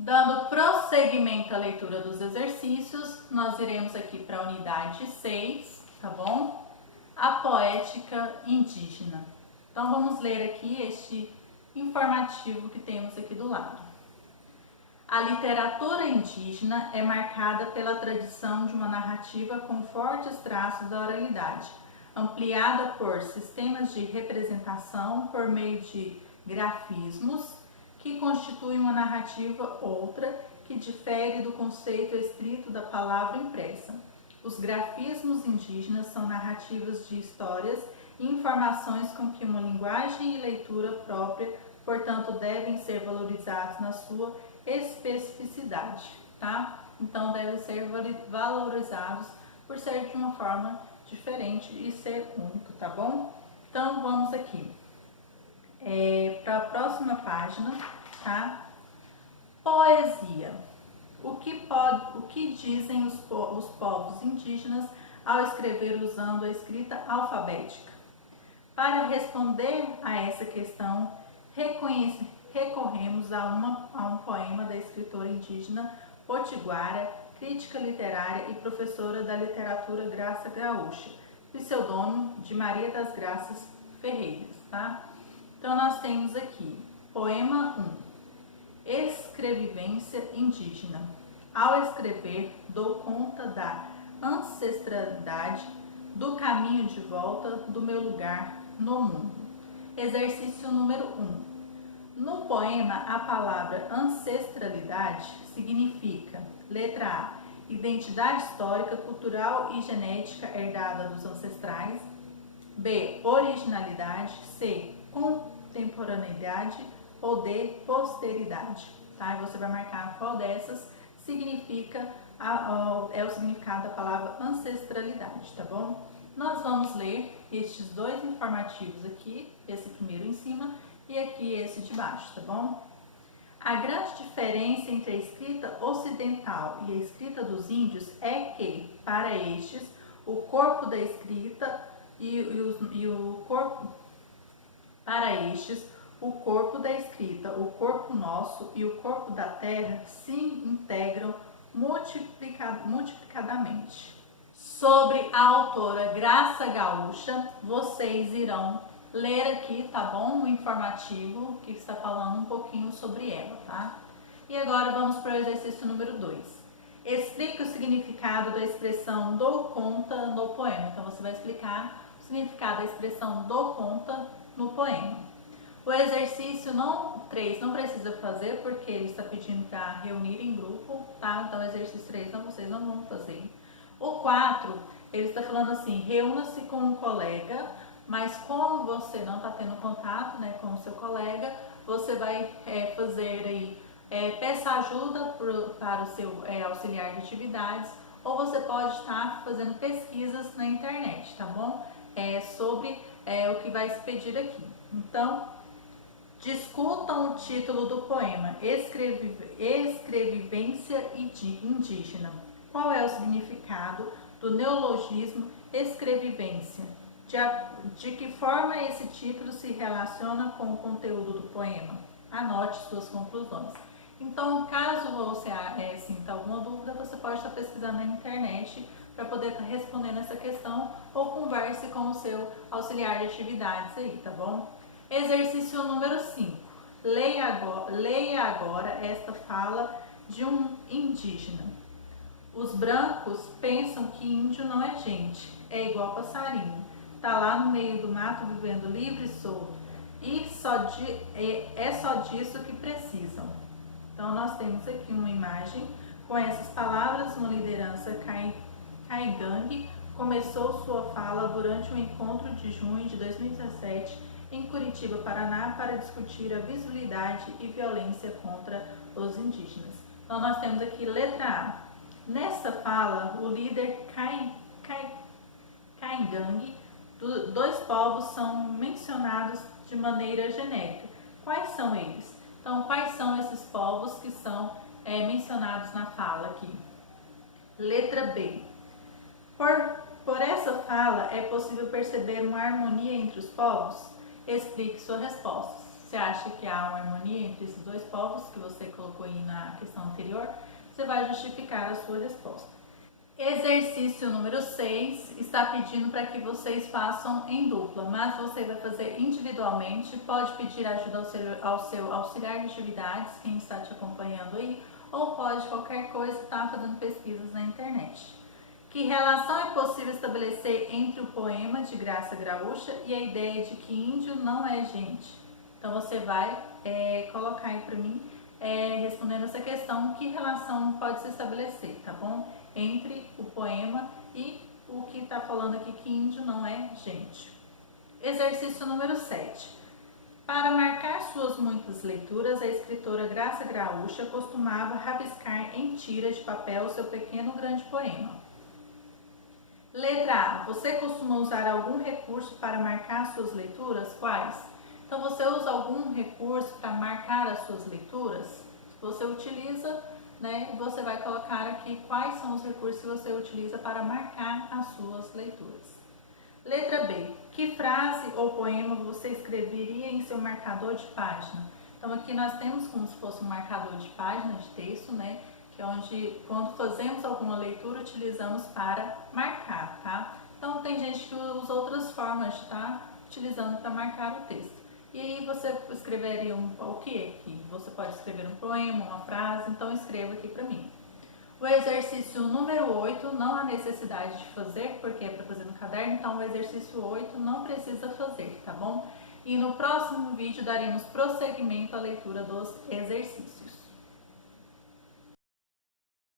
Dando prosseguimento à leitura dos exercícios, nós iremos aqui para a unidade 6, tá bom? A poética indígena. Então vamos ler aqui este informativo que temos aqui do lado. A literatura indígena é marcada pela tradição de uma narrativa com fortes traços da oralidade, ampliada por sistemas de representação por meio de grafismos, que constitui uma narrativa outra que difere do conceito escrito da palavra impressa. Os grafismos indígenas são narrativas de histórias e informações com que uma linguagem e leitura própria, portanto, devem ser valorizados na sua especificidade, tá? Então, devem ser valorizados por ser de uma forma diferente e ser único, tá bom? Então, vamos aqui para a próxima página, tá? Poesia. O que dizem os povos indígenas ao escrever usando a escrita alfabética? Para responder a essa questão, recorremos a um poema da escritora indígena potiguara, crítica literária e professora da literatura Graça Gaúcha, pseudônimo de Maria das Graças Ferreiras, tá? Então, nós temos aqui, poema 1, escrevivência indígena. Ao escrever, dou conta da ancestralidade, do caminho de volta do meu lugar no mundo. Exercício número 1. No poema, a palavra ancestralidade significa, letra A, identidade histórica, cultural e genética herdada dos ancestrais. B, originalidade. C, contemporaneidade. Ou D, posteridade. Tá? E você vai marcar qual dessas significa é o significado da palavra ancestralidade, tá bom? Nós vamos ler estes dois informativos aqui, esse primeiro em cima e aqui esse de baixo, tá bom? A grande diferença entre a escrita ocidental e a escrita dos índios é que, para estes, o corpo da escrita o corpo da escrita, o corpo nosso e o corpo da terra se integram multiplicadamente. Sobre a autora Graça Gaúcha, vocês irão ler aqui, tá bom? O informativo que está falando um pouquinho sobre ela, tá? E agora vamos para o exercício número 2. Explique o significado da expressão dou conta no poema. Então você vai explicar o significado da expressão dou conta no poema. O exercício 3 não precisa fazer porque ele está pedindo para reunir em grupo, tá? Então o exercício 3 vocês não vão fazer. O 4, ele está falando assim, reúna-se com um colega, mas como você não está tendo contato, né, com o seu colega, você vai fazer aí, peça ajuda para o seu auxiliar de atividades, ou você pode estar fazendo pesquisas na internet, tá bom? Sobre o que vai se pedir aqui. Então, discutam o título do poema, Escrevivência Indígena. Qual é o significado do neologismo escrevivência? De que forma esse título se relaciona com o conteúdo do poema? Anote suas conclusões. Então, caso você sinta alguma dúvida, você pode estar pesquisando na internet para poder estar respondendo essa questão ou converse com o seu auxiliar de atividades aí, tá bom? Exercício número 5. Leia agora esta fala de um indígena. Os brancos pensam que índio não é gente, é igual passarinho. Tá lá no meio do mato vivendo livre e solto. E é só disso que precisam. Então nós temos aqui uma imagem com essas palavras. Uma liderança caigangue começou sua fala durante um encontro de junho de 2017 em Curitiba, Paraná, para discutir a visibilidade e violência contra os indígenas. Então nós temos aqui letra A. Nessa fala, o líder caigangue, dois povos são mencionados de maneira genérica. Quais são eles? Então, quais são esses povos que são mencionados na fala aqui? Letra B. Por essa fala, é possível perceber uma harmonia entre os povos? Explique sua resposta. você acha que há uma harmonia entre esses dois povos que você colocou aí na questão anterior, você vai justificar a sua resposta. Exercício número 6 está pedindo para que vocês façam em dupla, mas você vai fazer individualmente, pode pedir ajuda ao seu auxiliar de atividades, quem está te acompanhando aí, ou pode qualquer coisa estar fazendo pesquisas na internet. Que relação é possível estabelecer entre o poema de Graça Graúcha e a ideia de que índio não é gente? Então você vai colocar aí para mim, respondendo essa questão, que relação pode se estabelecer, tá bom? Entre o poema e o que está falando aqui que índio não é gente. Exercício número 7. Para marcar suas muitas leituras, a escritora Graça Graúcha costumava rabiscar em tira de papel seu pequeno grande poema. Letra A. Você costuma usar algum recurso para marcar suas leituras? Quais? Então você usa algum recurso para marcar as suas leituras? Se você utiliza, você vai colocar aqui quais são os recursos que você utiliza para marcar as suas leituras. Letra B. Que frase ou poema você escreveria em seu marcador de página? Então aqui nós temos como se fosse um marcador de página de texto, que é onde quando fazemos alguma leitura utilizamos para marcar, tá? Então tem gente que usa outras formas de estar utilizando para marcar o texto. E aí você escreveria o que aqui? Você pode escrever um poema, uma frase, então escreva aqui para mim. O exercício número 8 não há necessidade de fazer, porque é para fazer no caderno, então o exercício 8 não precisa fazer, tá bom? E no próximo vídeo daremos prosseguimento à leitura dos exercícios.